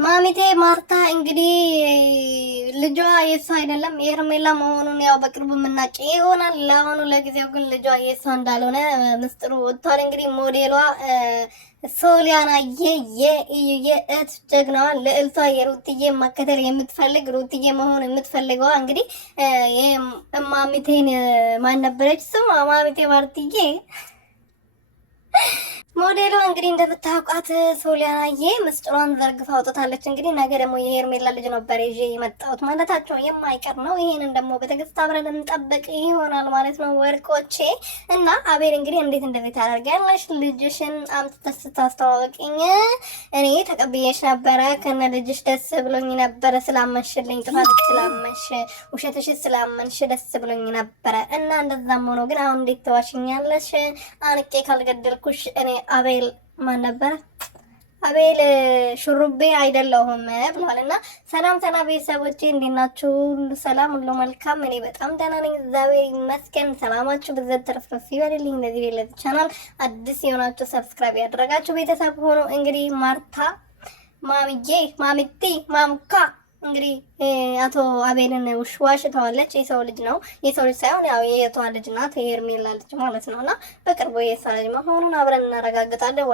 ማሚቴ ማርታ እንግዲህ ልጇ የሷ አይደለም የሄርሜላ መሆኑን ያው በቅርቡ የምናውቅ ይሆናል። ለአሁኑ ለጊዜው ግን ልጇ የሷ እንዳልሆነ ምስጢሩ ወጥቷል። እንግዲህ ሞዴሏ ሶሊያና የእህት ጀግናዋ ልዕልቷ የሩትዬ መከተል የምትፈልግ ሩትዬ መሆን የምትፈልገዋ እንግዲህ ማሚቴን ማን ነበረች ስም ማሚቴ ማርትዬ ሞዴሏ እንግዲህ እንደምታውቋት ሶሊያናዬ ምስጢሯን ዘርግፋ አውጥታለች። እንግዲህ ነገ ደግሞ የሄርሜላ ልጅ ነበር ይዤ የመጣሁት ማለታቸው የማይቀር ነው። ይሄንን ደግሞ በትዕግስት አብረን እንጠብቅ ይሆናል ማለት ነው ወርቆቼ። እና አቤል እንግዲህ እንዴት እንደዚህ ታደርጊያለሽ? ልጅሽን አምጥተሽ ስታስተዋወቂኝ እኔ ተቀብዬሽ ነበረ ከነ ልጅሽ ደስ ብሎኝ ነበረ። ስላመንሽልኝ፣ ጥፋት ስላመንሽ፣ ውሸትሽ ስላመንሽ ደስ ብሎኝ ነበረ እና እንደዛም ሆኖ ግን አሁን እንዴት ተዋሽኛለሽ? አንቄ ካልገደልኩሽ እኔ አቤል ማን ነበረ? አቤል ሹሩቤ አይደለሁም ብለዋል። እና ሰላም ቤተሰቦቼ እንዴት ናችሁ? ሁሉ ሰላም፣ ሁሉ መልካም። እኔ በጣም ደህና ነኝ፣ እግዚአብሔር ይመስገን። ሰላማችሁ ብዘት ተረፍረፍ ይበልልኝ። እንደዚህ ቤለት ቻናል አዲስ የሆናችሁ ሰብስክራይብ ያደረጋችሁ ቤተሰብ ሆኖ እንግዲህ ማርታ ማሚቴ ማምካ እንግዲህ አቶ አቤልን ዋሽተዋለች። የሰው ልጅ ነው፣ የሰው ልጅ ሳይሆን ያው የቷ ልጅ ናት፣ የሄርሜላ ልጅ ማለት ነውና በቅርቡ የሷ ልጅ መሆኑን አብረን እናረጋግጣለን።